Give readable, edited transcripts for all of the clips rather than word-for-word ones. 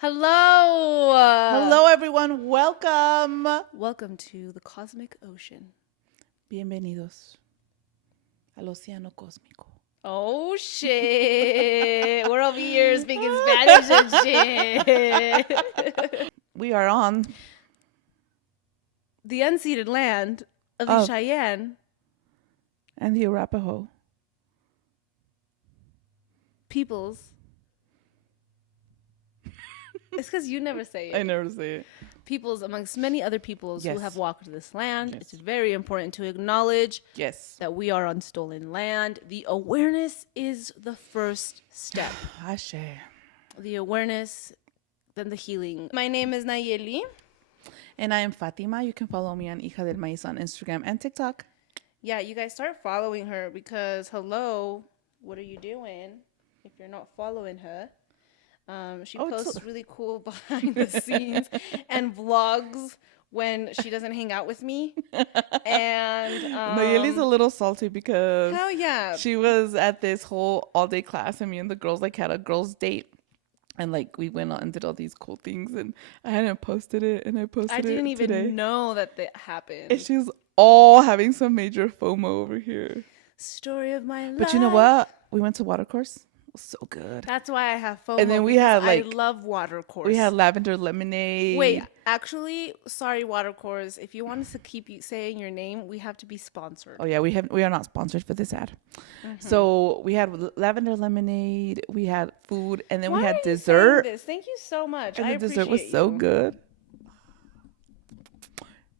Hello. Hello, everyone. Welcome. Welcome to the cosmic ocean. Bienvenidos al océano cósmico. Oh, shit. We're over here speaking Spanish and shit. We are on The unceded land of the Oh. Cheyenne and the Arapaho. peoples. It's because you never say it. I never say it. Peoples, amongst many other peoples who Yes. have walked this land. Yes. It's very important to acknowledge Yes. that we are on stolen land. The awareness is the first step. Ashe. The awareness, then the healing. My name is Nayeli. And I am Fatima. You can follow me on Hija del Maíz on Instagram and TikTok. Yeah, you guys start following her because, hello, what are you doing if you're not following her? She posts really cool behind the scenes and vlogs when she doesn't hang out with me. And Nayeli's a little salty because hell yeah, she was at this whole all-day class and me and the girls had a girls' date. And we went on and did all these cool things, and I hadn't posted it, and I posted it today. I didn't even know that happened. And she was all having some major FOMO over here. Story of my life. But you know what? We went to watercourse. It was so good. That's why I have FOMO. And then we had I love watercourse. We had lavender lemonade. Wait, actually, sorry, watercourse. If you want us to keep saying your name, we have to be sponsored. Oh yeah, we are not sponsored for this ad. Mm-hmm. So we had lavender lemonade. We had food, and then we had dessert. This? Thank you so much. And the dessert was so good.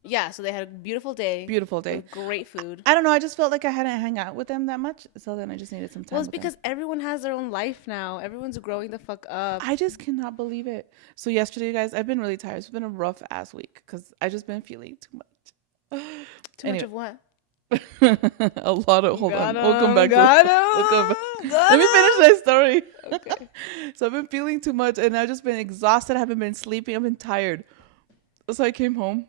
Yeah, so they had a beautiful day. Beautiful day. Great food. I don't know. I just felt like I hadn't hung out with them that much. So then I just needed some time. Well, it's because everyone has their own life now. Everyone's growing the fuck up. I just cannot believe it. So yesterday, guys, I've been really tired. It's been a rough ass week because I just been feeling too much. Much of what? A lot of, hold on. We'll come back. Let me finish that story. Okay. So I've been feeling too much and I've just been exhausted. I haven't been sleeping. I've been tired. So I came home.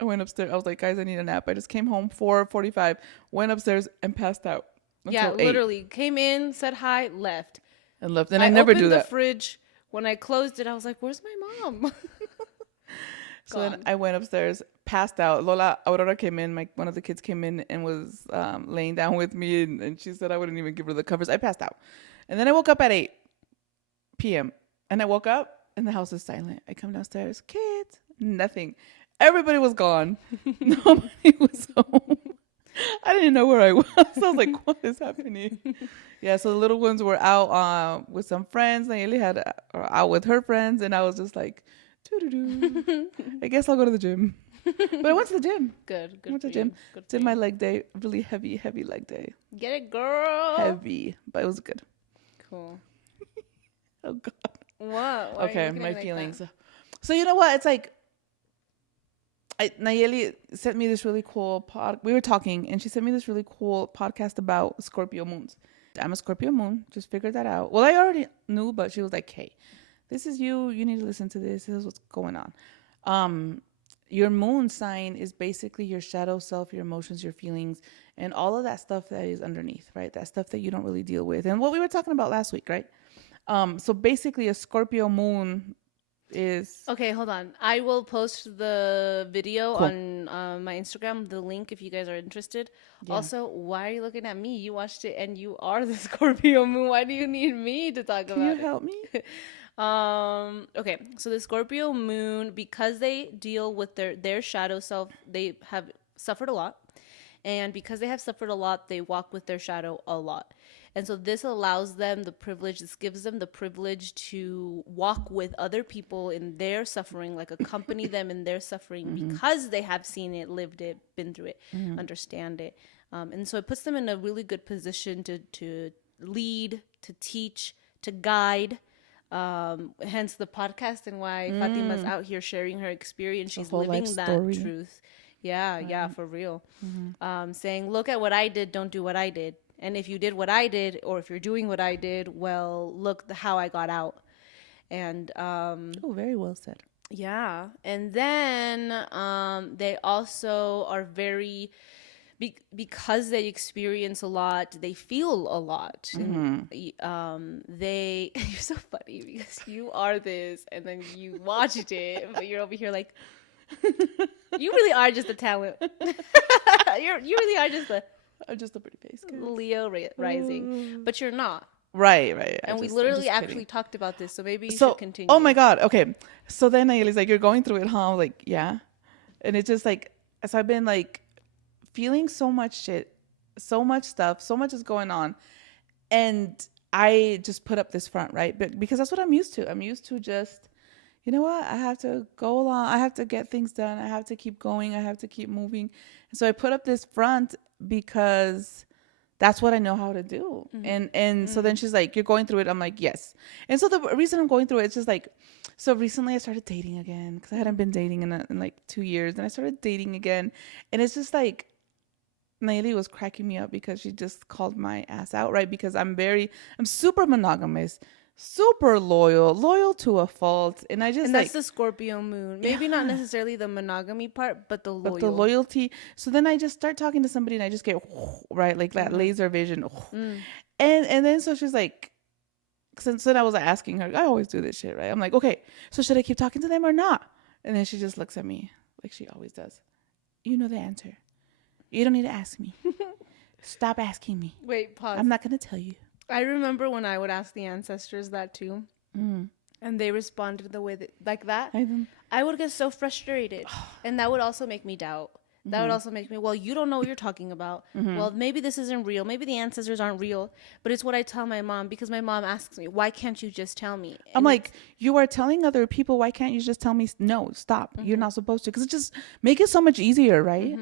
I went upstairs. I was like, guys, I need a nap. I just came home 4:45, went upstairs and passed out. Yeah, literally. Came in, said hi, left. And left. And I never do that. I opened the fridge. When I closed it, I was like, where's my mom? So then I went upstairs, passed out. Lola Aurora came in. One of the kids came in and was laying down with me. And she said I wouldn't even give her the covers. I passed out. And then I woke up at 8 p.m. And I woke up and the house is silent. I come downstairs. Kids. Nothing. Everybody was gone. Nobody was home. I didn't know where I was. I was like, what is happening? Yeah, so the little ones were out with some friends. Nayeli had out with her friends. And I was just like, doo-doo-doo. I guess I'll go to the gym. But I went to the gym. Good. I went to the gym. Did my leg day. Really heavy leg day. Get it, girl. Heavy. But it was good. Cool. Oh, God. What? Okay, my feelings. That? So you know what? It's like, Nayeli sent me this really cool we were talking and she sent me this really cool podcast about Scorpio moons. I'm a Scorpio moon. Just figured that out. Well, I already knew, but she was like, hey, this is you. You need to listen to this. This is what's going on. Your moon sign is basically your shadow self, your emotions, your feelings, and all of that stuff that is underneath, right? That stuff that you don't really deal with. And what we were talking about last week, right? So basically a Scorpio moon is... Okay, hold on. I will post the video on my Instagram, the link, if you guys are interested. Yeah. Also, why are you looking at me? You watched it and you are the Scorpio moon. Why do you need me to talk about it? Can you help me? Okay, so the Scorpio moon, because they deal with their shadow self, they have suffered a lot. And because they have suffered a lot, they walk with their shadow a lot. And so this allows them this gives them the privilege to walk with other people in their suffering, like accompany them in their suffering because they have seen it, lived it, been through it, understand it. And so it puts them in a really good position to lead, to teach, to guide. Hence the podcast and why Fatima's out here sharing her experience. She's living that truth. Yeah, for real. Saying, look at what I did, don't do what I did. And if you did what I did, or if you're doing what I did, well, look how I got out. And very well said. Yeah. And then they also are because they experience a lot, they feel a lot, and they you're so funny because you are this, and then you watched it, but you're over here like you really are just a talent. You really are just a I'm just a pretty face, guys. Leo rising, but you're not. Right, right. And we I'm literally just actually kidding. talked about this, so maybe you should So, oh continue. my God. Okay. So then Ailey's like, you're going through it, huh? I'm like, yeah. And it's just like, so I've been like feeling so much shit, so much stuff, so much is going on. And I just put up this front, right? But because that's what I'm used to. I'm used to just, you know what? I have to go along. I have to get things done. I have to keep going. I have to keep moving. And so I put up this front because that's what I know how to do. And so then she's like, you're going through it. I'm like, yes. And so the reason I'm going through it, it's just like, so recently I started dating again because I hadn't been dating in like 2 years, and I started dating again. And it's just like, Nayeli was cracking me up because she just called my ass out, right? Because I'm super monogamous, super loyal to a fault. And I just And that's like, the Scorpio moon. Maybe not yeah, necessarily the monogamy part, but the but the loyal. loyalty. So then I just start talking to somebody and I just get, right, like that laser vision. Mm. And then so she's like, since then I was asking her, I always do this shit, right? I'm like, okay, so should I keep talking to them or not? And then she just looks at me like she always does. You know the answer. You don't need to ask me. Stop asking me. Wait, pause. I'm not going to tell you. I remember when I would ask the ancestors that too, Mm. and they responded the way that, like that. I don't. I would get so frustrated, and that would also make me doubt. That would also make me, well, you don't know what you're talking about. Well, maybe this isn't real. Maybe the ancestors aren't real. But it's what I tell my mom because my mom asks me, why can't you just tell me? I'm And like, you are telling other people, why can't you just tell me, no, stop. You're not supposed to. Because it just make it so much easier, right?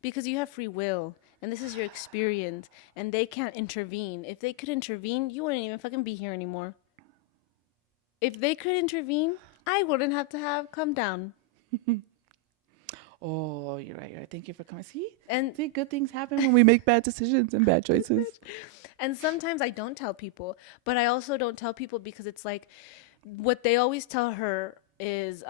because you have free will. And this is your experience. And they can't intervene. If they could intervene, you wouldn't even fucking be here anymore. If they could intervene, I wouldn't have to have come down. Oh, you're right. You're right. Thank you for coming. And See, good things happen when we make bad decisions and bad choices. and sometimes I don't tell people, but I also don't tell people because it's like what they always tell her is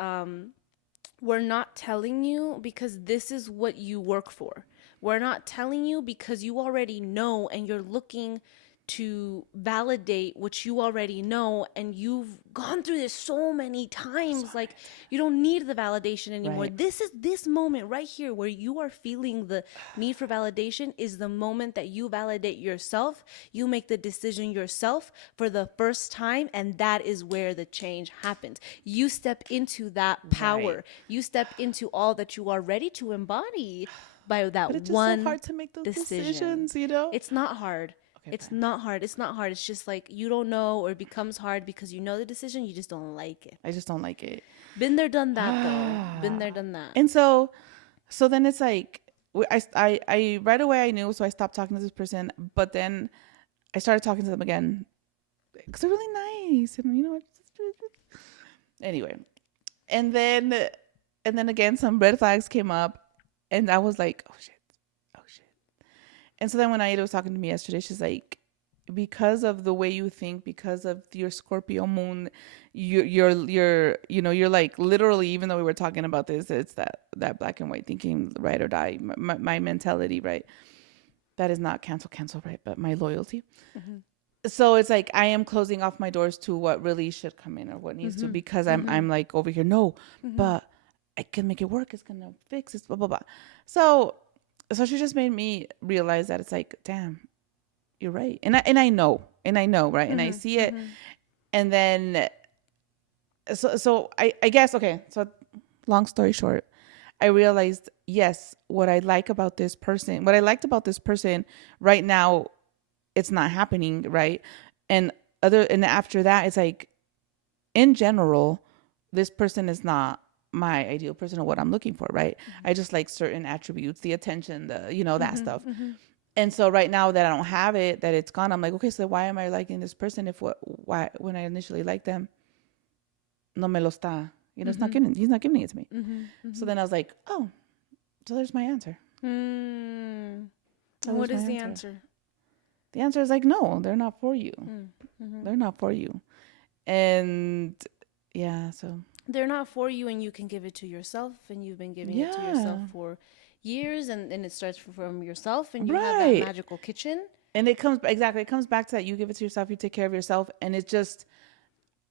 we're not telling you because this is what you work for. We're not telling you because you already know and you're looking to validate what you already know, and you've gone through this so many times. Like, you don't need the validation anymore. Right. This is this moment right here where you are feeling the need for validation is the moment that you validate yourself. You make the decision yourself for the first time, and that is where the change happens. You step into that power. Right. You step into all that you are ready to embody by that But it's just so one hard to make those decision. decisions, you know? It's not hard. Okay, It's fine. not hard. It's not hard. It's just like you don't know, or it becomes hard because you know the decision, you just don't like it. I just don't like it. Been there, done that though. Been there, done that. And so then it's like, I right away I knew, so I stopped talking to this person. But then I started talking to them again because they're really nice, and you know. Anyway, and then again some red flags came up, and I was like, oh shit, oh shit. And so then when Aida was talking to me yesterday, she's like, because of the way you think, because of your Scorpio moon, you're like literally, even though we were talking about this, it's that black and white thinking, right or die, my mentality, right? That is not cancel, right? But my loyalty. So it's like I am closing off my doors to what really should come in or what needs to, because I'm like over here, no, but I can make it work. It's gonna fix it, blah blah blah. So she just made me realize that it's like, damn, you're right. And I know, right? And I see it. And then so I guess, okay, so long story short, I realized, yes, what I liked about this person right now, it's not happening, right? And after that, it's like, in general, this person is not my ideal person or what I'm looking for, right? I just like certain attributes, the attention, that stuff. And so right now that I don't have it, that it's gone, I'm like, okay, so why am I liking this person if why when I initially liked them, no me lo está, he's not giving it to me. So then I was like, oh, so there's my answer. And what is the answer? The answer is like, no, they're not for you. They're not for you. And yeah, so they're not for you, and you can give it to yourself, and you've been giving it to yourself for years, and it starts from yourself, and you have that Right. magical kitchen. And it comes back to that. You give it to yourself, you take care of yourself. And it's just,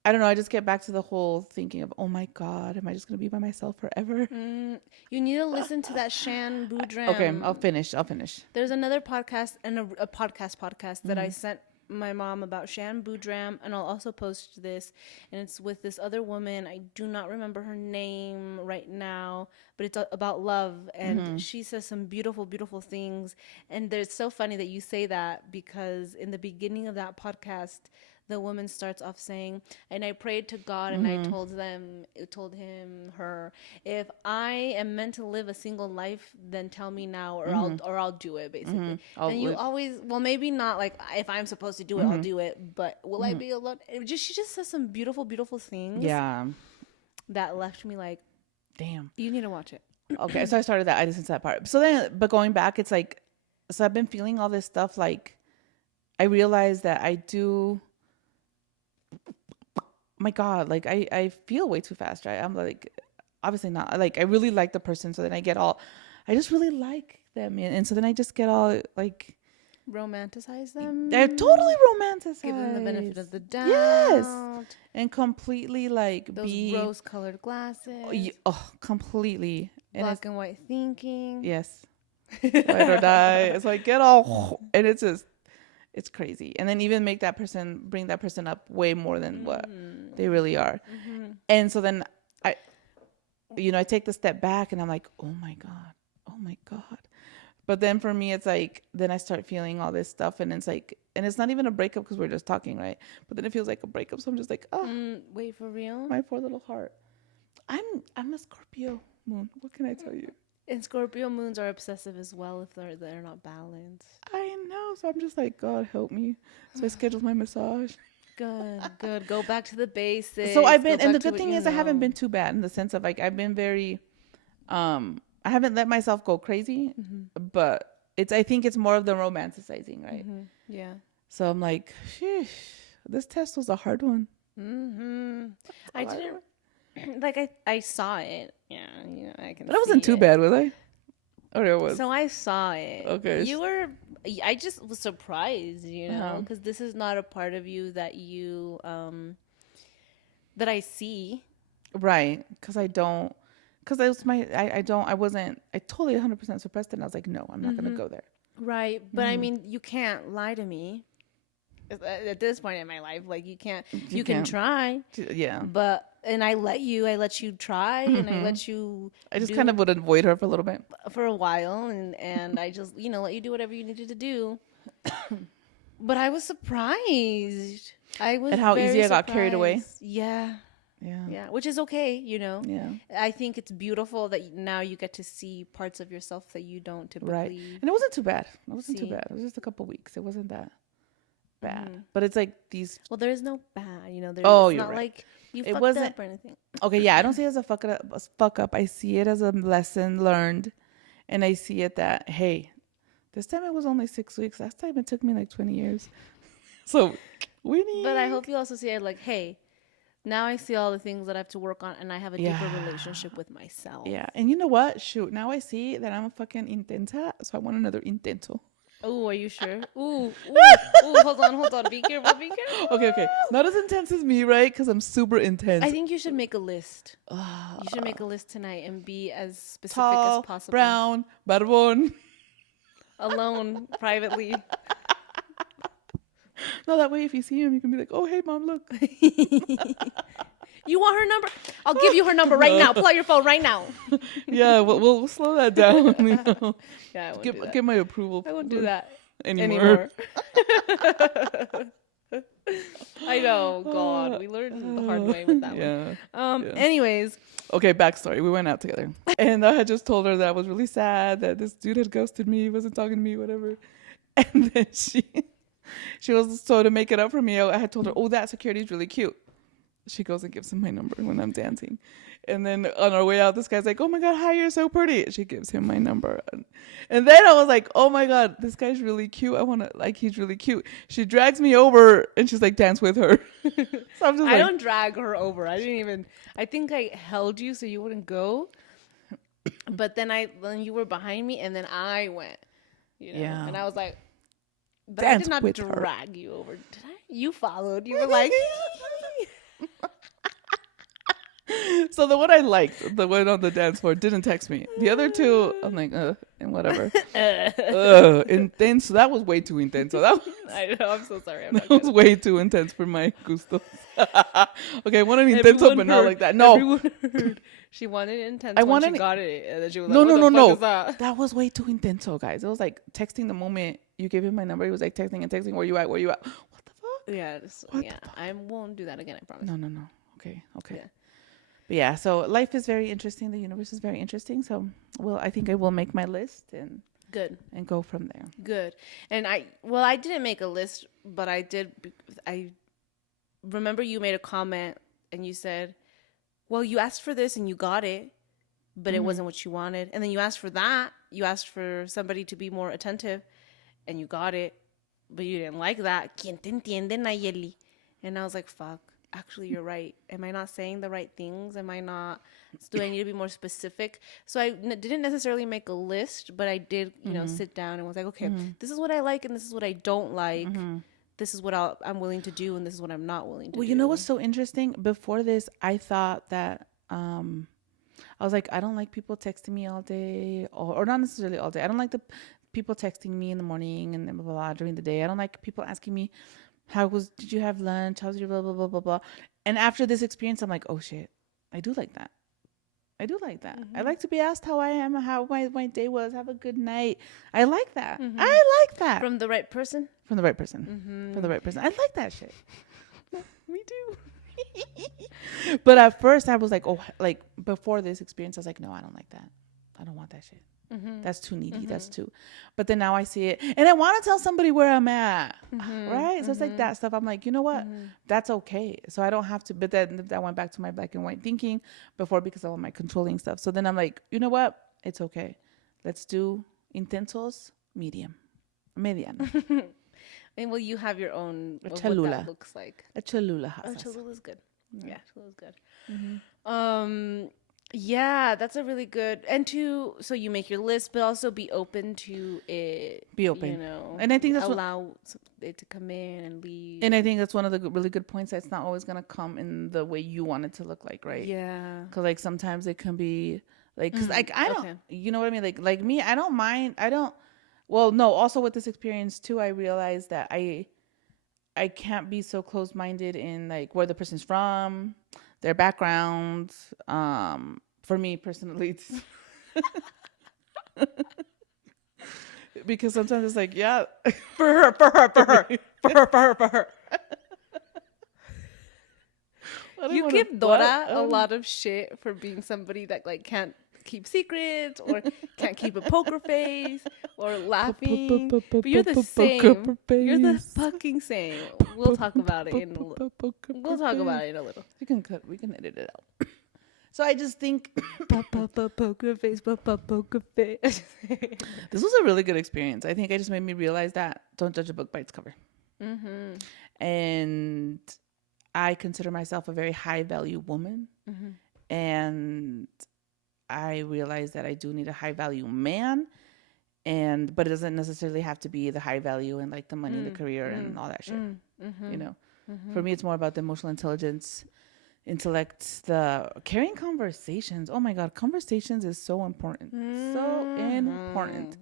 I don't know. I just get back to the whole thinking of, oh my God, am I just going to be by myself forever? You need to listen to that Shan Okay. Boudram. I'll finish. There's another podcast and a podcast that I sent my mom about Shan Boudram, and I'll also post this. And it's with this other woman. I do not remember her name right now, but it's about love. And she says some beautiful, beautiful things. And it's so funny that you say that, because in the beginning of that podcast, the woman starts off saying, and I prayed to God, and I told him, her, if I am meant to live a single life, then tell me now, or I'll do it, basically. And you always, well, maybe not like, if I'm supposed to do it, I'll do it, but will I be alone? She just says some beautiful, beautiful things. Yeah. That left me like, damn. You need to watch it. Okay. So I started that. I listened to that part. So then, but going back, it's like, so I've been feeling all this stuff. Like, I realized that I do. My God, like I feel way too fast, right? I'm like, obviously not. Like, I really like the person, so then I just really like them, and so then I just get all like, romanticize them. they're totally romanticized. Give them the benefit of the doubt. Yes, and completely like those rose-colored glasses. Completely Black and white thinking. Yes, ride or die. It's like get all, and it's just. It's crazy. And then even bring that person up way more than what they really are. And so then I take the step back and I'm like, oh my God. But then for me, it's like, then I start feeling all this stuff, and it's like, and it's not even a breakup because we're just talking, right? But then it feels like a breakup. So I'm just like, wait, for real? My poor little heart. I'm a Scorpio moon. What can I tell you? And Scorpio moons are obsessive as well if they're not balanced. I know. So I'm just like, God help me. So I scheduled my massage. Good. Go back to the basics. So I've been, and the good thing is I haven't been too bad, in the sense of like, I've been very, I haven't let myself go crazy, but I think it's more of the romanticizing, right? Yeah. So I'm like, sheesh, this test was a hard one. I didn't. Like I saw it, yeah. I can. But I wasn't too bad, was I? Or it was. So I saw it. Okay. You were. I just was surprised, because this is not a part of you that you that I see. Right, because I don't. Because I wasn't. I totally 100% suppressed it. And I was like, no, I'm not gonna go there. Right, but I mean, you can't lie to me. At this point in my life, like you can't. You can try. Yeah. But. And I let you try, and I let you. I just kind of would avoid her for a little bit. For a while, and I just, let you do whatever you needed to do. But I was surprised. I was. And how easy I got carried away. Yeah. Yeah. Which is okay, Yeah. I think it's beautiful that now you get to see parts of yourself that you don't typically. Right. And it wasn't too bad. It wasn't too bad. It was just a couple weeks. It wasn't that bad. But it's like these. Well, there is no bad, There's you're not right. Like you fucked up or anything. Okay, yeah, I don't see it as a fuck up. I see it as a lesson learned, and I see it that, hey, this time it was only 6 weeks. Last time it took me like 20 years. So, winning. But I hope you also see it like, hey, now I see all the things that I have to work on, and I have a deeper relationship with myself. Yeah, and you know what? Shoot, now I see that I'm a fucking intensa, so I want another intento. Oh, are you sure? Ooh, hold on. Be careful. Okay. Not as intense as me, right? Because I'm super intense. I think you should make a list. You should make a list tonight and be as specific tall, as possible. Brown, barbon. Alone, privately. No, that way if you see him, you can be like, oh, hey, Mom, look. You want her number? I'll give you her number right now. Pull out your phone right now. Yeah, we'll slow that down. Yeah, I won't do that. Get my approval. I won't do that anymore. I know. God, we learned the hard way with that one. Anyways. Okay, backstory. We went out together. And I had just told her that I was really sad that this dude had ghosted me, wasn't talking to me, whatever. And then she was, so to make it up for me, I had told her, oh, that security is really cute. She goes and gives him my number when I'm dancing. And then on our way out, this guy's like, oh my God, hi, you're so pretty. She gives him my number. And then I was like, oh my God, this guy's really cute. He's really cute. She drags me over and she's like, dance with her. So I'm just I don't drag her over. I think I held you so you wouldn't go. But then you were behind me, and then I went, Yeah. and I was like, but I Dance did not with her. drag you over. Did I? You followed. You were like, So the one I liked, the one on the dance floor, didn't text me. The other two, I'm like, and whatever. Intense. That was way too intense. So I know. I'm so sorry. I'm that not was kidding. way too intense for my gusto. Okay, I wanted intenso, Everyone but not heard. like that. No, Everyone heard. She wanted it intense I when she wanted. got it, and then she was No, like, no, "What no, the fuck no. is that?" That was way too intenso, guys. It was like texting the moment you gave him my number. He was like texting and texting. Where you at? Where you at? What the fuck? Yeah, What yeah. the fuck? I won't do that again. I promise. No, no, no. Okay, okay. Yeah. But yeah, so life is very interesting. The universe is very interesting. So, well, I think I will make my list and Good. go from there. Good. And I didn't make a list, but I did. I remember you made a comment and you said, "Well, you asked for this and you got it, but it wasn't what you wanted." And then you asked for that. You asked for somebody to be more attentive, and you got it, but you didn't like that. ¿Quién te entiende, Nayeli? And I was like, "Fuck. Actually, you're right. Am I not saying the right things? Am I not? Do I need to be more specific?" So I didn't necessarily make a list, but I did, sit down and was like, okay, this is what I like and this is what I don't like. This is what I'm willing to do and this is what I'm not willing to do. Well, you know what's so interesting? Before this, I thought that I was like, I don't like people texting me all day, or not necessarily all day. I don't like the people texting me in the morning and blah, blah, blah during the day. I don't like people asking me, did you have lunch? How's your blah, blah, blah, blah, blah. And after this experience, I'm like, oh shit, I do like that. I do like that. I like to be asked how I am, how my day was. Have a good night. I like that. I like that. From the right person? From the right person. From the right person. I like that shit. Me too. But at first I was like, oh, like before this experience, I was like, no, I don't like that. I don't want that shit. That's too needy. That's too. But then now I see it, and I want to tell somebody where I'm at, right? So it's like that stuff. I'm like, you know what? That's okay. So I don't have to. But then I went back to my black and white thinking before because of all my controlling stuff. So then I'm like, you know what? It's okay. Let's do intensos, medium, mediano. And will you have your own A of what Cholula. that looks like? A Cholula hot Oh, sauce. Cholula's good. Yeah. Cholula's good. Yeah, that's a really good. And so you make your list, but also be open to it. Be open. And I think that's allow it to come in and leave. And I think that's one of the really good points. That's not always gonna come in the way you want it to look like, right? Yeah. Because like sometimes it can be like, cause like I don't, you know what I mean? Like me, I don't mind. Well, no. Also with this experience too, I realized that I can't be so close minded in like where the person's from, their background. For me personally, because sometimes it's like, yeah, for her. You give Dora a lot of shit for being somebody that like can't keep secrets or can't keep a poker face or laughing. But you're the same. You're the fucking same. We'll talk about it in a little. We'll talk about it in a little. We can edit it out. So I just think poker face, poker face. This was a really good experience. I think it just made me realize that don't judge a book by its cover. And I consider myself a very high value woman. And I realize that I do need a high value man. But it doesn't necessarily have to be the high value and like the money, the career and all that shit. You know, for me, it's more about the emotional intelligence, intellect, the carrying conversations. Oh my God, conversations is so important. So important.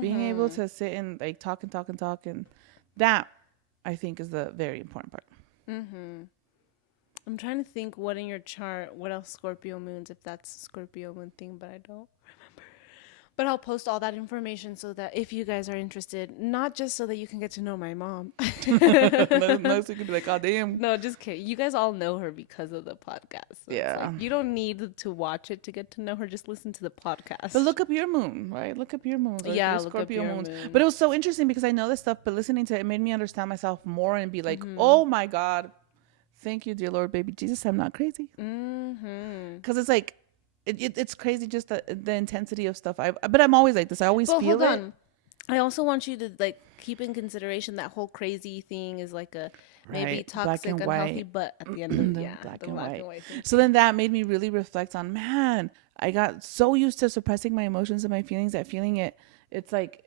Being able to sit and like talk and that I think is the very important part. I'm trying to think what in your chart, what else Scorpio moons, if that's a Scorpio moon thing, but I don't remember. But I'll post all that information so that if you guys are interested, not just so that you can get to know my mom. No, so you can be like, oh, damn. No, just kidding. You guys all know her because of the podcast. So yeah. Like, you don't need to watch it to get to know her. Just listen to the podcast. But look up your moon, right? Look up your moon. Like yeah, look Scorpio up your moon. But it was so interesting because I know this stuff, but listening to it made me understand myself more and be like, oh my God, thank you, dear Lord, baby Jesus, I'm not crazy. Because it's like, it's crazy just the intensity of stuff. But I'm always like this. I always feel it. I also want you to like keep in consideration that whole crazy thing is like a maybe toxic, unhealthy, but at the end of black and white. So then that made me really reflect on, man, I got so used to suppressing my emotions and my feelings that feeling it, it's like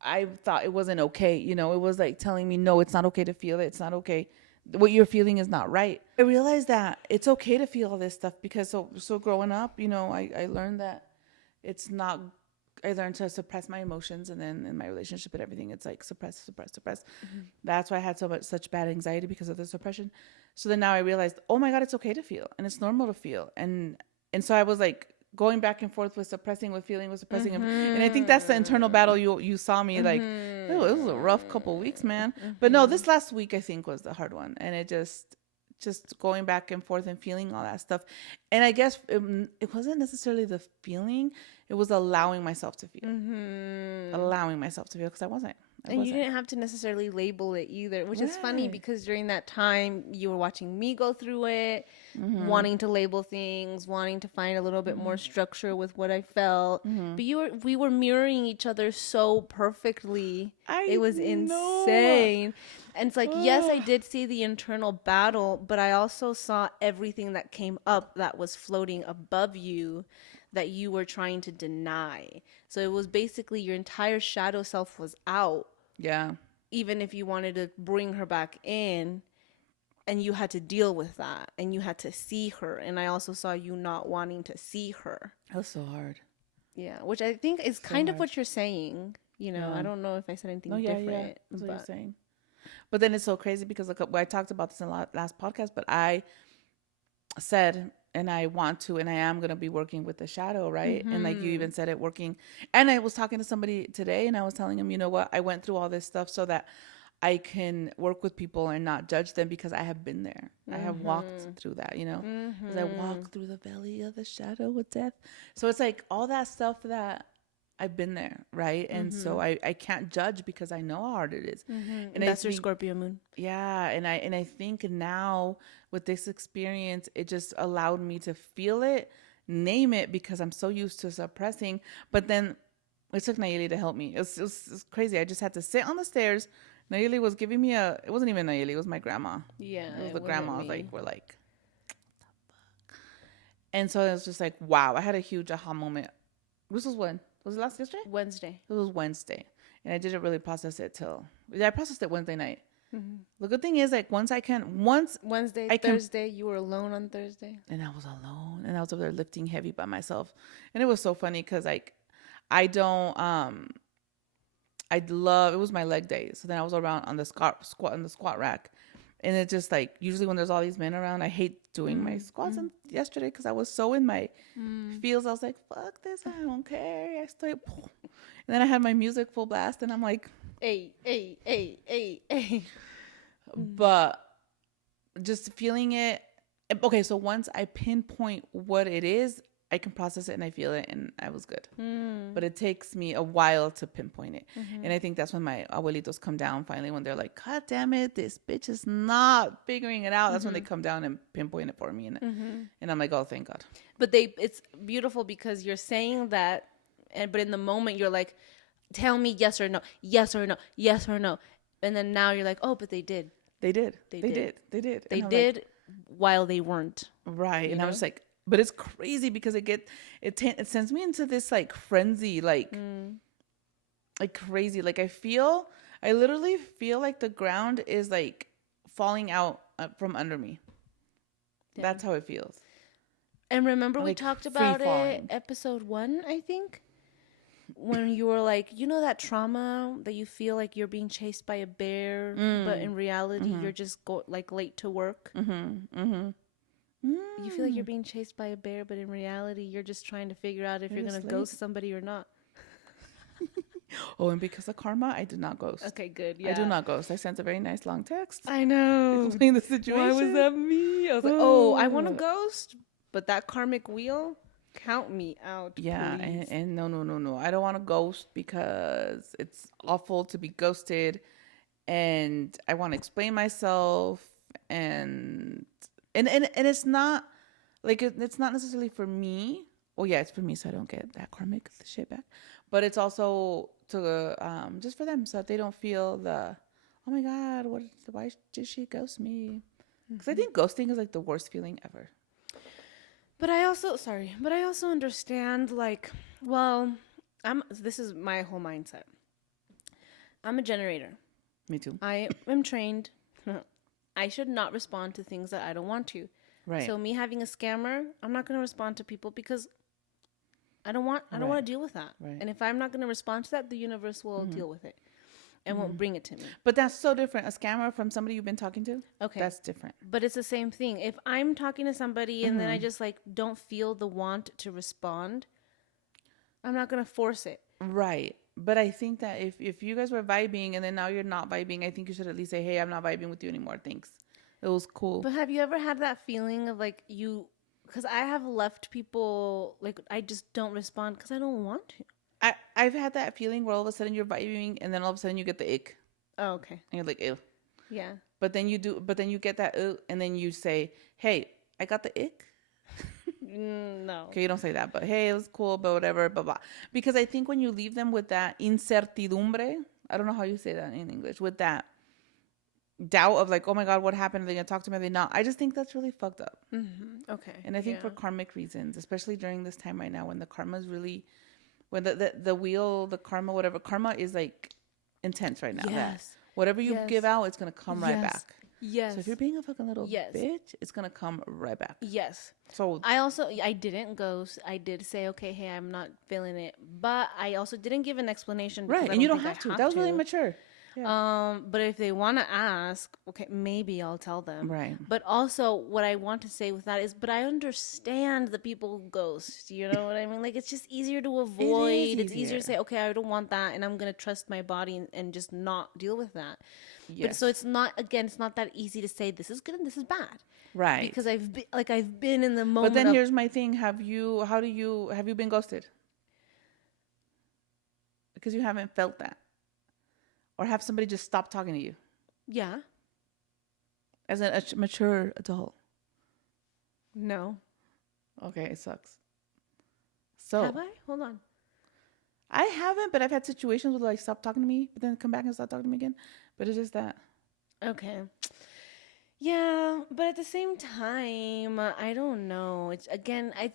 I thought it wasn't okay. You know, it was like telling me, no, it's not okay to feel it. It's not okay. What you're feeling is not right. I realized that it's okay to feel all this stuff because so growing up, you know, I learned that it's not. I learned to suppress my emotions, and then in my relationship and everything, it's like suppress, suppress, suppress. Mm-hmm. That's why I had such bad anxiety because of the suppression. So then now I realized, oh my god, it's okay to feel, and it's normal to feel, and so I was like going back and forth with suppressing, with feeling, with suppressing, and I think that's the internal battle you saw me like. Oh, it was a rough couple of weeks, man. But no, this last week I think was the hard one, and it just going back and forth and feeling all that stuff. And I guess it wasn't necessarily the feeling, it was allowing myself to feel. Allowing myself to feel because I wasn't. And you didn't have to necessarily label it either, which is funny because during that time you were watching me go through it, wanting to label things, wanting to find a little bit more structure with what I felt. But we were mirroring each other so perfectly. It was insane. And it's like, yes, I did see the internal battle, but I also saw everything that came up that was floating above you that you were trying to deny. So it was basically your entire shadow self was out. Yeah. Even if you wanted to bring her back in, and you had to deal with that, and you had to see her. And I also saw you not wanting to see her. That was so hard. Yeah, which I think is kind of what you're saying. You know, I don't know if I said anything different. Yeah. That's what you're saying. But then it's so crazy because like I talked about this in the last podcast, but I said, and I want to, and I am going to be working with the shadow, right? And like you even said it, working. And I was talking to somebody today and I was telling him, you know what? I went through all this stuff so that I can work with people and not judge them because I have been there. I have walked through that, you know, because I walked through the valley of the shadow of death. So it's like all that stuff that I've been there, right? And so I can't judge because I know how hard it is. And that's your Scorpio moon. Yeah, and I think now with this experience, it just allowed me to feel it, name it, because I'm so used to suppressing. But then it took Nayeli to help me. It was crazy. I just had to sit on the stairs. Nayeli was giving me it wasn't even Nayeli, it was my grandma. Yeah, it was the grandmas. Like we're like, and so it was just like, wow. I had a huge aha moment. This was when. Was it yesterday? Wednesday. It was Wednesday. And I didn't really process it I processed it Wednesday night. The good thing is like Wednesday, Thursday, you were alone on Thursday. And I was alone and I was over there lifting heavy by myself. And it was so funny because like I don't it was my leg day. So then I was around on the squat rack. And it's just like usually when there's all these men around, I hate doing my squats. And yesterday, because I was so in my feels, I was like, "Fuck this! I don't care." I started, and then I had my music full blast, and I'm like, "Hey, hey, hey, hey, hey!" But just feeling it. Okay, so once I pinpoint what it is, I can process it and I feel it and I was good. But it takes me a while to pinpoint it. And I think that's when my abuelitos come down finally when they're like, God damn it, this bitch is not figuring it out. That's when they come down and pinpoint it for me. And I'm like, oh, thank God. But it's beautiful because you're saying that, but in the moment you're like, tell me yes or no, yes or no, yes or no. And then now you're like, oh, but they did. They did. They did while they weren't. Right. And I was like, but it's crazy because it sends me into this like frenzy, like crazy. Like I literally feel like the ground is like falling out from under me. Damn. That's how it feels. And remember we talked about it episode 1, I think, when you were like, you know, that trauma that you feel like you're being chased by a bear, but in reality you're just late to work. You feel like you're being chased by a bear, but in reality, you're just trying to figure out if you're going to ghost somebody or not. Oh, and because of karma, I did not ghost. Okay, good. Yeah. I do not ghost. I sent a very nice long text. I know. Explain the situation. Why was that me? I was like, oh, I want to ghost, but that karmic wheel, count me out. Yeah, and no. I don't want to ghost because it's awful to be ghosted, and I want to explain myself and it's not like it's not necessarily for me. Well, yeah, it's for me, so I don't get that karmic shit back. But it's also to just for them, so that they don't feel the, oh my God, why did she ghost me? Because I think ghosting is like the worst feeling ever. But I also understand, like, well, this is my whole mindset. I'm a generator. Me too. I am trained. I should not respond to things that I don't want to. Right. So me having a scammer, I'm not going to respond to people because I don't want to deal with that. Right. And if I'm not going to respond to that, the universe will deal with it and won't bring it to me. But that's so different. A scammer from somebody you've been talking to? Okay. That's different. But it's the same thing. If I'm talking to somebody and then I just like don't feel the want to respond, I'm not going to force it. Right. But I think that if you guys were vibing and then now you're not vibing, I think you should at least say, hey, I'm not vibing with you anymore. Thanks. It was cool. But have you ever had that feeling of like because I have left people, like I just don't respond because I don't want to. I've had that feeling where all of a sudden you're vibing and then all of a sudden you get the ick. Oh, okay. And you're like, ew. Yeah. But then you get that ew and then you say, hey, I got the ick. No. Okay, you don't say that, but hey, it was cool, but whatever, blah, blah. Because I think when you leave them with that incertidumbre, I don't know how you say that in English, with that doubt of like, oh my God, what happened? Are they going to talk to me? Are they not? I just think that's really fucked up. Mm-hmm. Okay. And I think for karmic reasons, especially during this time right now when the karma is really, when the wheel, the karma, karma is like intense right now. Yes. Whatever you give out, it's going to come right back. Yes. So if you're being a fucking little bitch, it's going to come right back. Yes. So I didn't ghost. I did say, okay, hey, I'm not feeling it. But I also didn't give an explanation. Right. And you don't have to. That was really mature. Yeah. But if they want to ask, okay, maybe I'll tell them. Right. But also what I want to say with that is, but I understand the people who ghost. You know what I mean? Like, it's just easier to avoid. It's easier to say, okay, I don't want that. And I'm going to trust my body and just not deal with that. Yes. But so it's not that easy to say this is good and this is bad. Right. Because I've been in the moment. But then here's my thing. Have you been ghosted? Because you haven't felt that. Or have somebody just stop talking to you? Yeah. As a mature adult. No. Okay, it sucks. So have I? Hold on. I haven't, but I've had situations where like stop talking to me, but then come back and stop talking to me again. But it's just that. Okay. Yeah, but at the same time, I don't know. It's again, I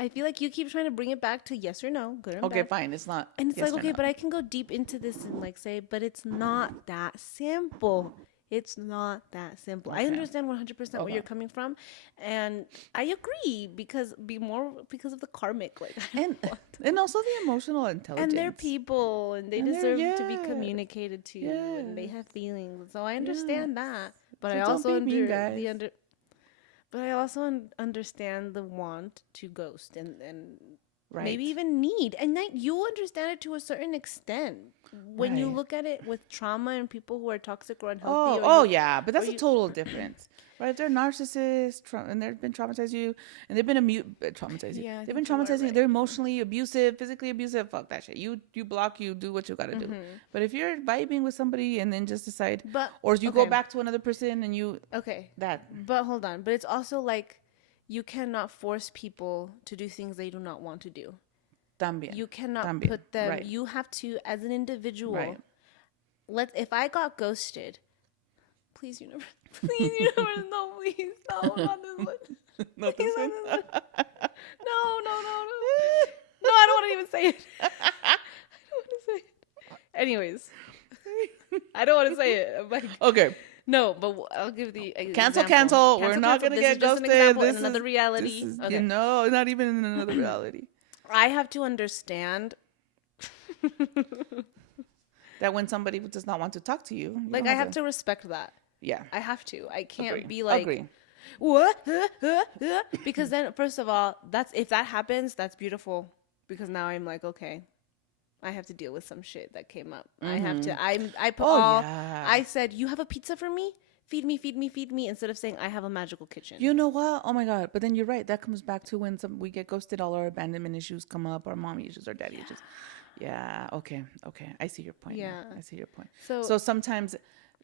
I feel like you keep trying to bring it back to yes or no, good or bad. Okay, fine. It's not. And it's yes like, okay, no. But I can go deep into this and like say, but it's not that simple. It's not that simple. Okay. I understand 100% where you're coming from, and I agree because of the karmic, like, and also the emotional intelligence. And they're people, and they deserve to be communicated to, and they have feelings. So I understand that, but so I also But I also understand the want to ghost and maybe even need. And then you understand it to a certain extent. When you look at it with trauma and people who are toxic or unhealthy. Yeah. But that's a total difference. Right? If they're narcissists and they've been traumatizing you and they've been traumatizing you. Yeah, they've been traumatizing you. They're emotionally abusive, physically abusive. Fuck that shit. You block, you do what you got to do. But if you're vibing with somebody and then just decide, or you go back to another person and you. Okay. But hold on. But it's also like you cannot force people to do things they do not want to do. También. You cannot put them. Right. You have to, as an individual. Right. If I got ghosted, please, no, please, not this one. Not this one. No. No, I don't want to even say it. I don't want to say it. Anyways, I don't want to say it. I'm like, okay. No, but I'll give the cancel. We're not going to get ghosted. This is another reality. Okay. No, not even in another reality. I have to understand that when somebody does not want to talk to you, like I have to respect that. Yeah, I have to. I can't be like, what? Because then, first of all, if that happens, that's beautiful. Because now I'm like, okay, I have to deal with some shit that came up. I have to. I said, you have a pizza for me? Feed me, instead of saying I have a magical kitchen. You know what? Oh my God. But then you're right. That comes back to when we get ghosted, all our abandonment issues come up, our mommy issues, our daddy issues. Yeah. Okay. I see your point. Yeah. I see your point. So sometimes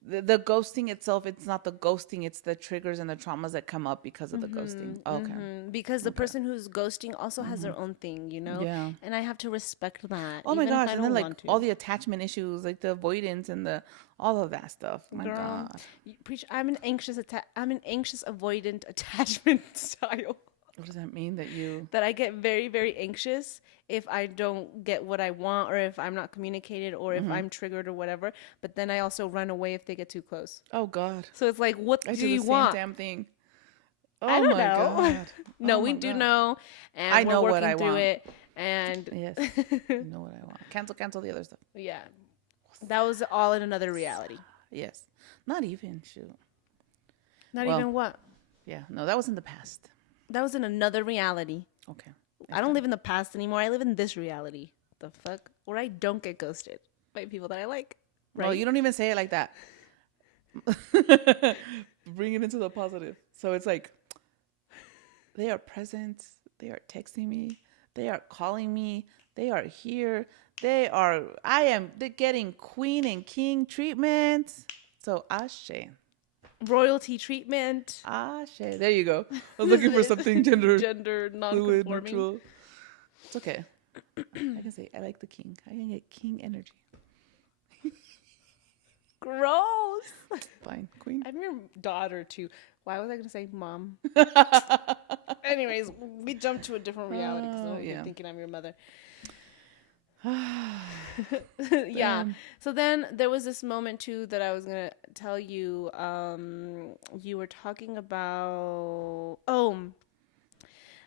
the ghosting itself, it's not the ghosting, it's the triggers and the traumas that come up because of the ghosting. Okay. Because the Okay. person who's ghosting also has their own thing, you know? Yeah. And I have to respect that, Oh my even if gosh. I And then don't like want to. all the attachment issues, like the avoidance and the all of that stuff. My Girl, God. you preach. I'm an anxious avoidant attachment style. What does that mean that you That I get very, very anxious if I don't get what I want, or if I'm not communicated, or if I'm triggered or whatever. But then I also run away if they get too close. Oh God. So it's like, what I do do the you same want? damn thing. I Oh don't my know. God. No, Oh we my do God. know, I and we're know what working I through want. it. And Yes. You know what I want. Cancel the other stuff. yeah, that was all in another reality. Yes. Not even, shoot. Not Well, even what? yeah. No, that was in the past. That was in another reality. Okay. I don't live in the past anymore. I live in this reality. The fuck? Where I don't get ghosted by people that I like. No, Right? you don't even say it like that. Bring it into the positive. So it's like they are present. They are texting me. They are calling me. They are here. I am getting queen and king treatment. So Ashe. Royalty treatment. Ashe. There you go. I was looking for something gender Gender fluid, non-conforming. neutral. It's okay. I can say I like the king. I can get king energy. Gross. Fine, queen. I'm your daughter too. Why was I gonna say mom? Anyways, we jumped to a different reality because I'll be thinking I'm your mother. Yeah. So then there was this moment too that I was gonna tell you. You were talking about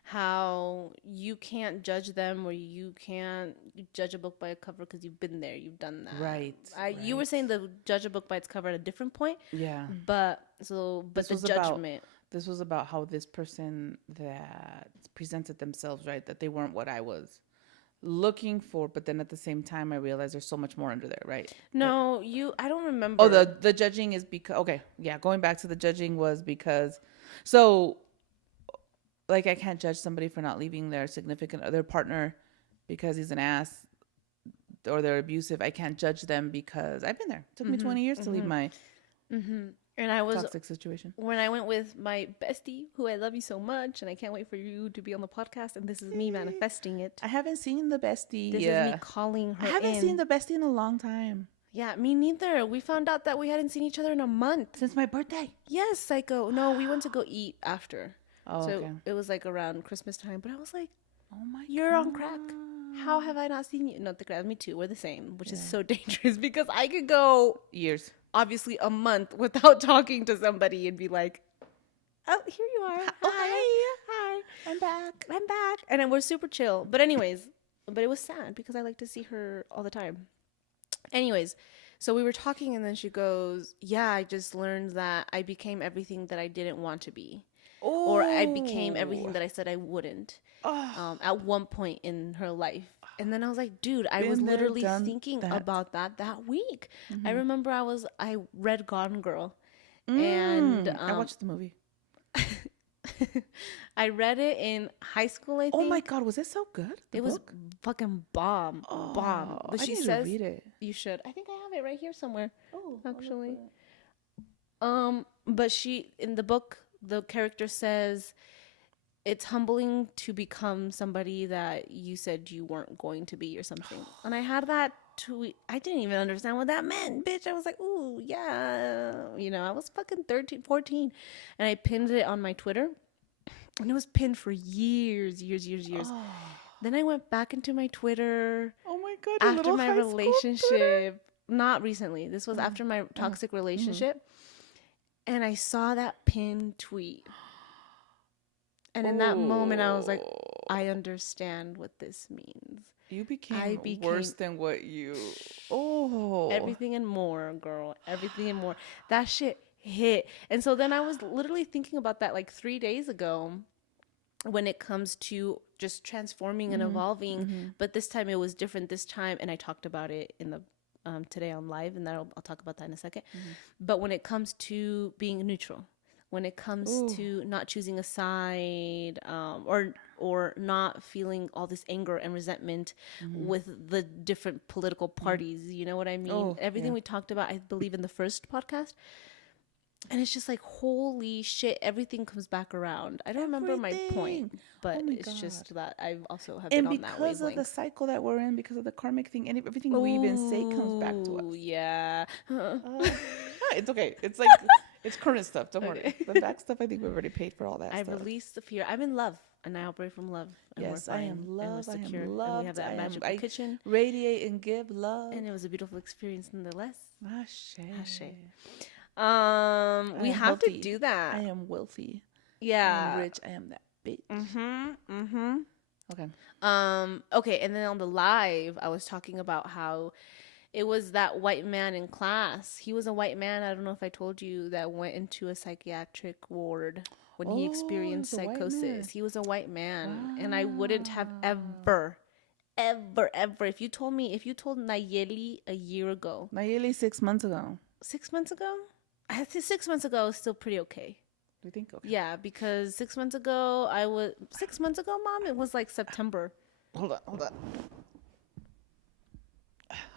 how you can't judge them, or you can't judge a book by a cover because you've been there, you've done that. Right. You were saying the judge a book by its cover at a different point. Yeah. But This the was judgment. this was about how this person that presented themselves, right, that they weren't what I was looking for, but then at the same time I realized there's so much more under there, right? No, I don't remember. Oh, the judging is because okay, yeah, going back to the judging was because so like I can't judge somebody for not leaving their significant other partner because he's an ass or they're abusive. I can't judge them because I've been there. It took me 20 years to leave my And I was toxic situation. when I went with my bestie, who I love you so much, and I can't wait for you to be on the podcast. And this is me manifesting it. I haven't seen the bestie. This is me calling her. I haven't seen the bestie in a long time. Yeah, me neither. We found out that we hadn't seen each other in a month. Since my birthday. Yes, psycho. No, we went to go eat after. Oh, so okay. it was like around Christmas time. But I was like, Oh my you're God. on crack. How have I not seen you? No, the crap. Me too. We're the same, which is so dangerous because I could go Years. obviously a month without talking to somebody and be like, oh, here you are. Oh, Hi. I'm back. I'm back. And then we're super chill. But anyways, but it was sad because I like to see her all the time. Anyways, so we were talking and then she goes, yeah, I just learned that I became everything that I didn't want to be. Oh. Or I became everything that I said I wouldn't at one point in her life. And then I was like, dude, I was literally thinking about that week. I remember I read Gone Girl. And I watched the movie. I read it in high school, I think. Oh my God, was it so good? It was fucking bomb. Bomb. But I she need says to read it. you should. I think I have it right here somewhere. Oh, actually. But she in the book, the character says it's humbling to become somebody that you said you weren't going to be or something. And I had that tweet. I didn't even understand what that meant, bitch. I was like, ooh, yeah. You know, I was fucking 13, 14. And I pinned it on my Twitter. And it was pinned for years. Then I went back into my Twitter. Oh my God. After my relationship. Not recently. This was after my toxic relationship. And I saw that pinned tweet. And in that moment, I was like, I understand what this means. You became worse than what you... Oh. Everything and more, girl. Everything and more. That shit hit. And so then I was literally thinking about that like 3 days ago when it comes to just transforming and evolving. But this time it was different this time. And I talked about it in the today on live. And I'll talk about that in a second. But when it comes to being neutral, when it comes Ooh. to not choosing a side, or not feeling all this anger and resentment with the different political parties. You know what I mean? Oh, Everything yeah. we talked about, I believe, in the first podcast. And it's just like, holy shit, everything comes back around. I don't remember my point, Everything. Oh but my it's God. just that I also have been And on that because of the wavelength. cycle that we're in, because of the karmic thing, and everything we even say comes back to us. Oh, yeah. It's okay. It's like, it's current stuff. Don't worry. Okay. The back stuff, I think we've already paid for all that I've stuff. released the fear. I'm in love, and I operate from love, and we're Yes, I am fine, and we're loved. I am secure, and we have loved. that magical I kitchen, radiate and give love. and it was a beautiful experience nonetheless. Ashe. Ashe. I We am have to healthy. do I that. am wealthy. I am Yeah. rich. I am that bitch. Mm-hmm. Okay. Okay, and then on the live, I was talking about how it was that white man in class. He was a white man, I don't know if I told you, that went into a psychiatric ward when he Oh, it experienced was a white psychosis. man. He was a white man, and I wouldn't have Wow. ever, if you told Nayeli a year ago, Nayeli 6 months ago. 6 months ago, I think 6 months ago was still pretty okay. Do you think? Okay. Yeah, because 6 months ago, 6 months ago, Mom, it was like September. Hold on.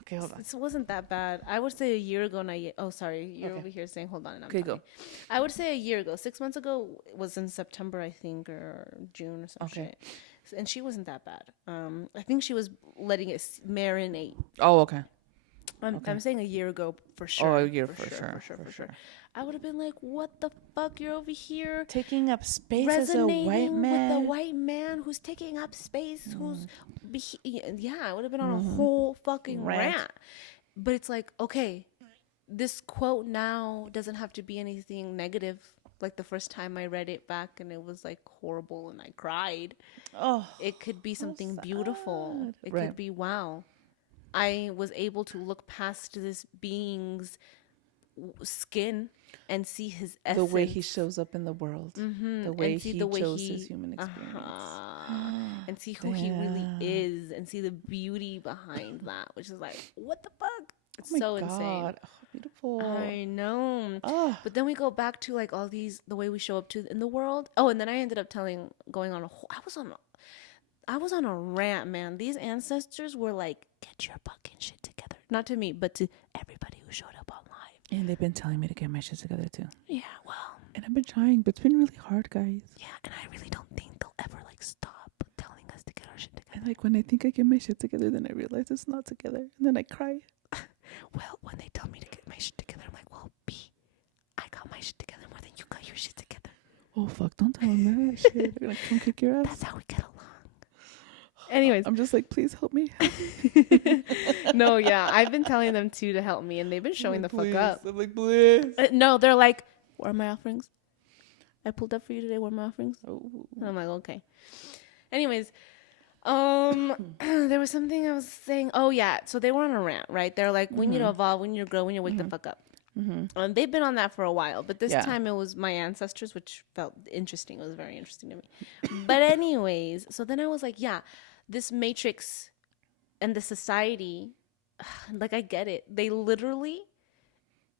Okay, hold on. It wasn't that bad. I would say a year ago. Oh, sorry, you're Okay. over here saying hold on, and I'm Okay, talking. go. I would say a year ago. 6 months ago was in September, I think, or June or some Okay. shit. And she wasn't that bad. I think she was letting it marinate. Oh, okay. I'm saying a year ago for Oh, sure. a year for sure. I would have been like, "What the fuck? You're over here Taking up space as a white resonating with a man. white man who's taking up space, who's yeah." I would have been on a Mm-hmm. whole fucking Rant. rant. But it's like, okay, this quote now doesn't have to be anything negative. Like the first time I read it back and it was like horrible and I cried. Oh, It could be so something sad. beautiful. It Right. could be, wow, I was able to look past this being's skin and see his essence. The way he shows up in the world. The way and see he the way chose he his human experience. and see who he really Damn. is and see the beauty behind that, which is like, what the fuck? It's Oh my so God. insane. Oh, beautiful. I know. Oh. But then we go back to like all these, the way we show up to in the world. Oh, and then I ended up going on a whole, I was on a rant, man. These ancestors were like, get your fucking shit together. Not to me, but to everybody who showed up on live. And they've been telling me to get my shit together too. Yeah, well. And I've been trying, but it's been really hard, guys. Yeah, and I really don't think they'll ever like stop telling us to get our shit together. And like when I think I get my shit together, then I realize it's not together. And then I cry. Well, when they tell me to get my shit together, I'm like, well, B, I got my shit together more than you got your shit together. Oh, fuck. Don't tell them that shit. They're going to come kick your ass. That's how we get along. Anyways. I'm just like, please help me. No, yeah. I've been telling them too to help me, and they've been showing the fuck up. I'm like, please. No, they're like, where are my offerings? I pulled up for you today. Where are my offerings? Oh. And I'm like, okay. Anyways, there was something I was saying. Oh, yeah. So they were on a rant, right? They're like, we need to evolve. We need to grow. We need to wake the fuck up. They've been on that for a while, but this time it was my ancestors, which felt interesting. It was very interesting to me. But anyways, so then I was like, yeah, this matrix and the society, like I get it. They literally,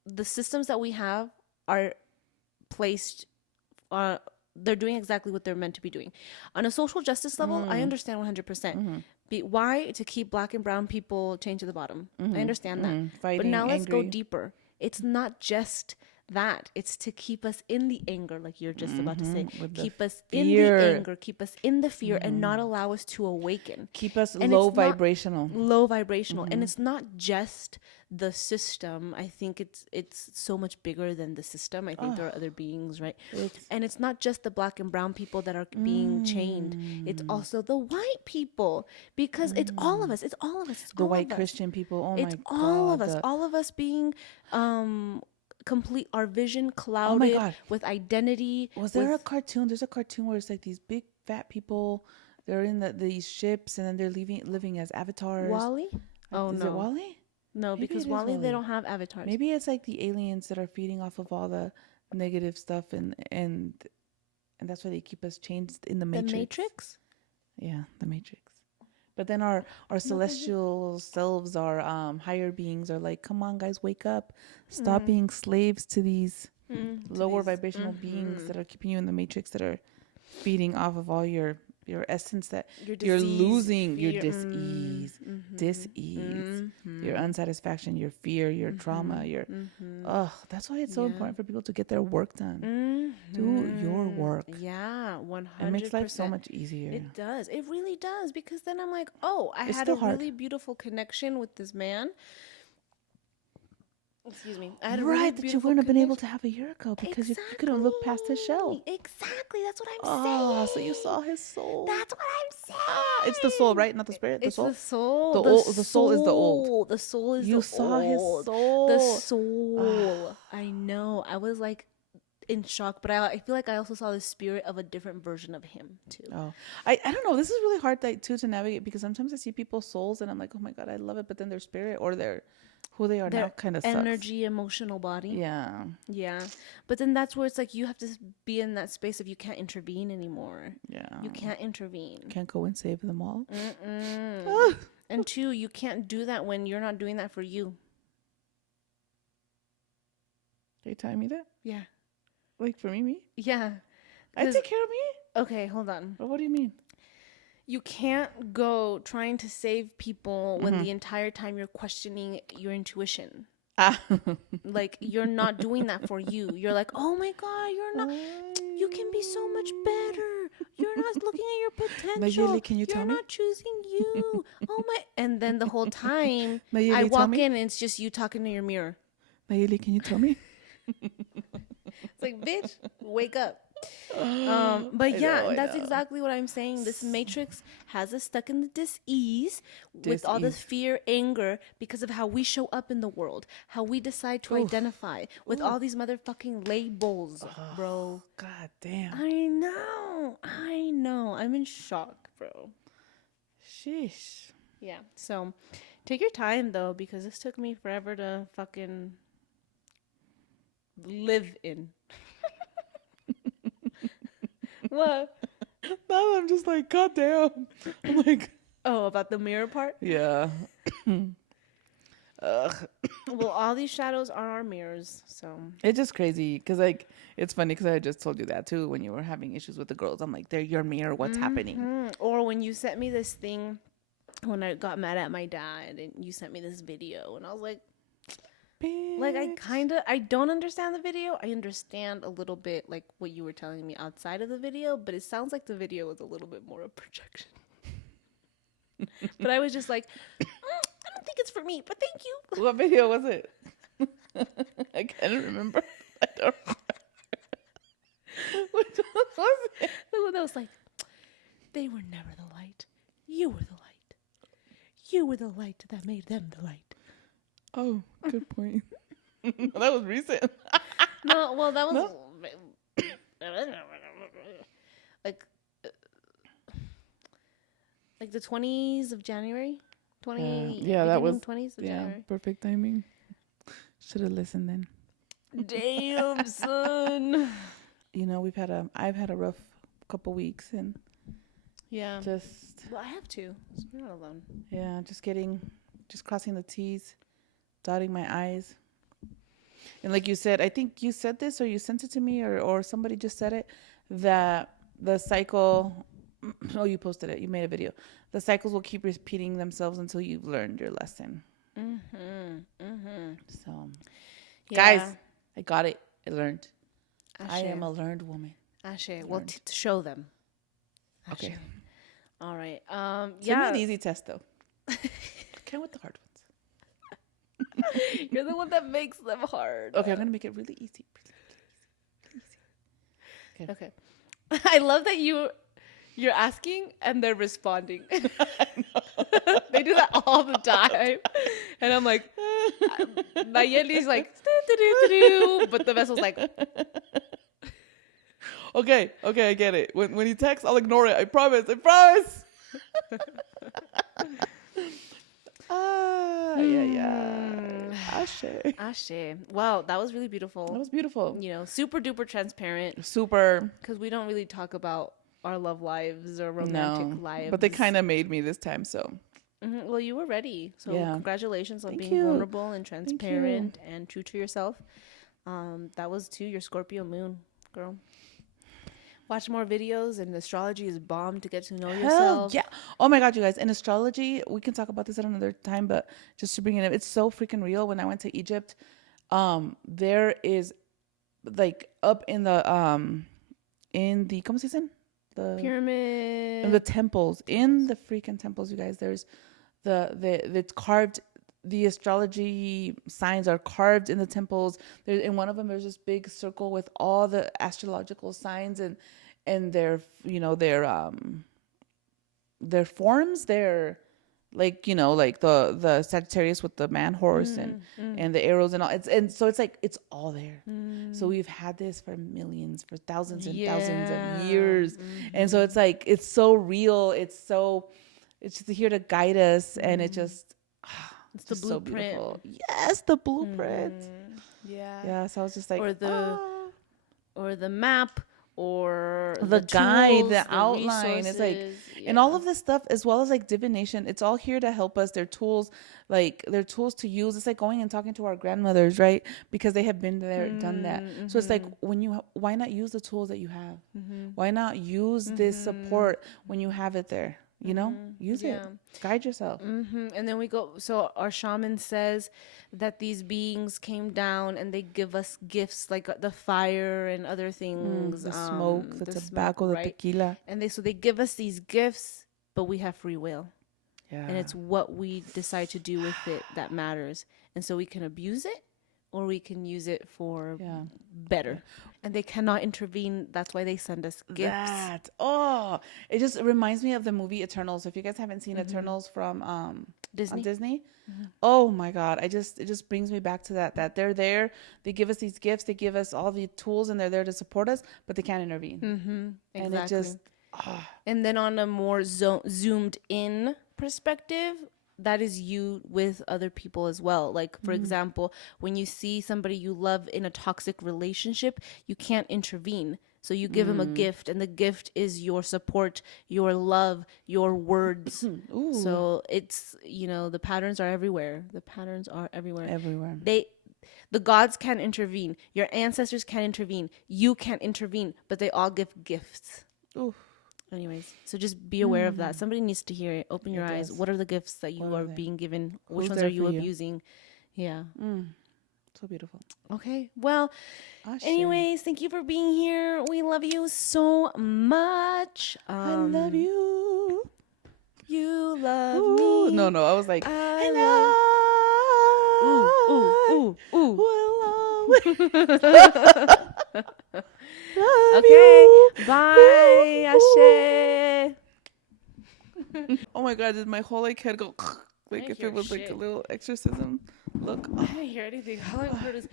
the systems that we have are placed, they're doing exactly what they're meant to be doing. On a social justice level, I understand 100%. Why? To keep black and brown people chained to the bottom. I understand that. Fighting, but now let's go angry. deeper. It's not just that. It's to keep us in the anger, like you're just about to say. Keep us in the anger, keep us in the fear, and not allow us to awaken. Keep us And low it's not vibrational. Low vibrational. And it's not just the system. I think it's so much bigger than the system. I think there are other beings, right? And it's not just the black and brown people that are being chained. It's also the white people, because it's all of us. It's all of us. It's The all white of us. Christian people. Oh It's my all God. of us. All of us being complete, our vision Oh clouded my God. with identity. Was there a cartoon? There's a cartoon where it's like these big fat people. They're in these ships and then they're living as avatars. Wally? Oh, Is no. it Wally? No, Maybe because it is Wally, they Wall-E. don't have avatars. Maybe it's like the aliens that are feeding off of all the negative stuff and that's why they keep us chained in the Matrix. The Matrix? Yeah, the Matrix. But then our celestial selves, our higher beings are like, come on guys, wake up. Stop being slaves to these To lower these, vibrational beings that are keeping you in the matrix, that are feeding off of all your essence, that your you're disease, losing your fear, dis-ease, your unsatisfaction, your fear, your trauma, your that's why it's so important for people to get their work done. Do your work. Yeah, It makes life so 100%. much easier. It does. It really does. Because then I'm like, oh, I It's had a still hard. really beautiful connection with this man. Excuse me. I had a really Right, that you beautiful wouldn't have been able connection. to have a year ago because you Exactly. could have looked past his shell. Exactly. That's what I'm Oh, so you saying. saw his soul. That's what I'm It's the soul, saying. right? Not the spirit. The It's the soul. soul. The The old. The soul is the old. soul. The soul is You the saw his old. The soul. soul. I know. I was like in shock, but I feel like I also saw the spirit of a different version of him too. Oh, I don't know. This is really hard too to navigate because sometimes I see people's souls and I'm like, oh my god, I love it, but then their spirit or their who they are Their now kind of energy, emotional body. Yeah. Yeah. But then that's where it's like you have to be in that space of you can't intervene anymore. Yeah. You can't intervene. Can't go and save them all. And two, you can't do that when you're not doing that for you. Are you telling me that? Yeah. Like for me? Yeah. I take care of me? Okay, hold on. But what do you mean? You can't go trying to save people when the entire time you're questioning your intuition. Like you're not doing that for you. You're like, oh my god, you can be so much better. You're not looking at your potential. Mayeli, can you tell You're me? not choosing you. Oh my! And then the whole time Mayeli, I tell walk me? in and it's just you talking to your mirror. Mayeli, can you tell me? It's like, bitch, wake up. But yeah, that's exactly what I'm saying. This matrix has us stuck in the dis-ease with all this fear, anger, because of how we show up in the world, how we decide to identify with all these motherfucking labels, bro. God damn. I know. I'm in shock, bro. Sheesh. Yeah. So take your time though, because this took me forever to fucking live in. What? Now I'm just like, god damn. I'm like, Oh, about the mirror part? yeah. Well, all these shadows are our mirrors, so. It's just crazy because, like, it's funny because I just told you that too when you were having issues with the girls. I'm like, they're your mirror. What's happening? Or when you sent me this thing, when I got mad at my dad, and you sent me this video, and I was like, like I don't understand the video. I understand a little bit like what you were telling me outside of the video, but it sounds like the video was a little bit more of projection. But I was just like, I don't think it's for me, but thank you. What video was it? I can't remember. I don't remember. Which one was it? The one that was like, they were never the light. You were the light. You were the light that made them the light. Oh, good point. That was recent. No, well, that was like the 20s of January. 20 yeah, that was 20s of January. Perfect timing. Should have listened then. Damn, son. You know, I've had a rough couple weeks and Yeah. just Well, I have to. So you're not alone. yeah, just crossing the T's, dotting my I's. And like you said, I think you said this or you sent it to me or somebody just said it, that the cycle, oh, you posted it, you made a video. The cycles will keep repeating themselves until you've learned your lesson. So, guys, I got it. I learned. I am a learned woman. Ashe. Well, to show them. Ashe. Okay. All right. Send me an easy test, though. Can't with the hard ones. You're the one that makes them hard. Okay, I'm going to make it really easy. Okay. I love that you're asking and they're responding. They do that all the time. And I'm like, Nayeli's like, but the vessel's like. Okay, I get it. When he texts, I'll ignore it. I promise. Yeah. Ashe. Wow, that was really beautiful. That was beautiful. You know, super duper transparent. Super. Because we don't really talk about our love lives or romantic lives. But they kind of made me this time, so. Well, you were ready. So congratulations on Thank being you. vulnerable and transparent and true to yourself. That was too your Scorpio moon, girl. Watch more videos, and astrology is bomb to get to know Hell yourself. yeah. Oh my God, you guys. In astrology, we can talk about this at another time, but just to bring it up, it's so freaking real. When I went to Egypt, there is like up in the, ¿cómo se dicen? In the Pyramid. temples, in the freaking temples, you guys, there's it's carved. The astrology signs are carved in the temples. There, in one of them, there's this big circle with all the astrological signs and their forms, their like like the Sagittarius with the man horse and the arrows and all. And so it's like it's all there. So we've had this for millions, for thousands and thousands of years, and so it's like it's so real. It's just here to guide us, and it just It's the just so blueprint. beautiful. Yes, the blueprint. Yeah. Yeah, so I was just like, Or the map, or the guide, tools, the the outline. It's like, resources. and all of this stuff, as well as like divination, it's all here to help us. They're tools, like they're tools to use. It's like going and talking to our grandmothers, right? Because they have been there, done that. So it's like why not use the tools that you have? Why not use this support when you have it there? Use it. Guide yourself. And then we go. So our shaman says that these beings came down and they give us gifts like the fire and other things, The smoke, the tobacco, the tequila. And they give us these gifts, but we have free will, Yeah. and it's what we decide to do with it that matters. And so we can abuse it, or we can use it for better. And they cannot intervene. That's why they send us gifts. It just reminds me of the movie Eternals. If you guys haven't seen Eternals from Disney. on Disney, oh my God, it just brings me back to that they're there. They give us these gifts. They give us all the tools, and they're there to support us, but they can't intervene. Exactly. And it just and then on a more zoomed in perspective, that is you with other people as well. Like, for example, when you see somebody you love in a toxic relationship, you can't intervene. So you give them a gift, and the gift is your support, your love, your words. So it's, the patterns are everywhere. The patterns are everywhere. Everywhere. The gods can't intervene. Your ancestors can't intervene. You can't intervene, but they all give gifts. Ooh. Anyways, so just be aware of that. Somebody needs to hear it. Open your eyes. What are the gifts that you are being given? Which ones are you abusing? Yeah. So beautiful. Okay. Well, anyways, thank you for being here. We love you so much. I love you. You love me. No, I was like, I love. Okay. Bye. Ashe. Oh my God, did my whole head go like if it was like a little exorcism? Look. I didn't hear anything. All I heard is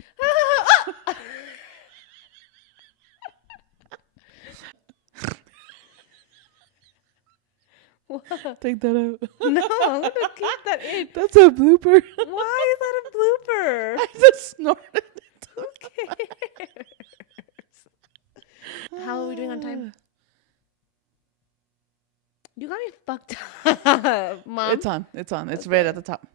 what? Take that out. No, I'm gonna keep that in. That's a blooper. Why is that a blooper? I just snorted. Who cares? How are we doing on time? You got me fucked up, Mom. It's on. It's red at the top.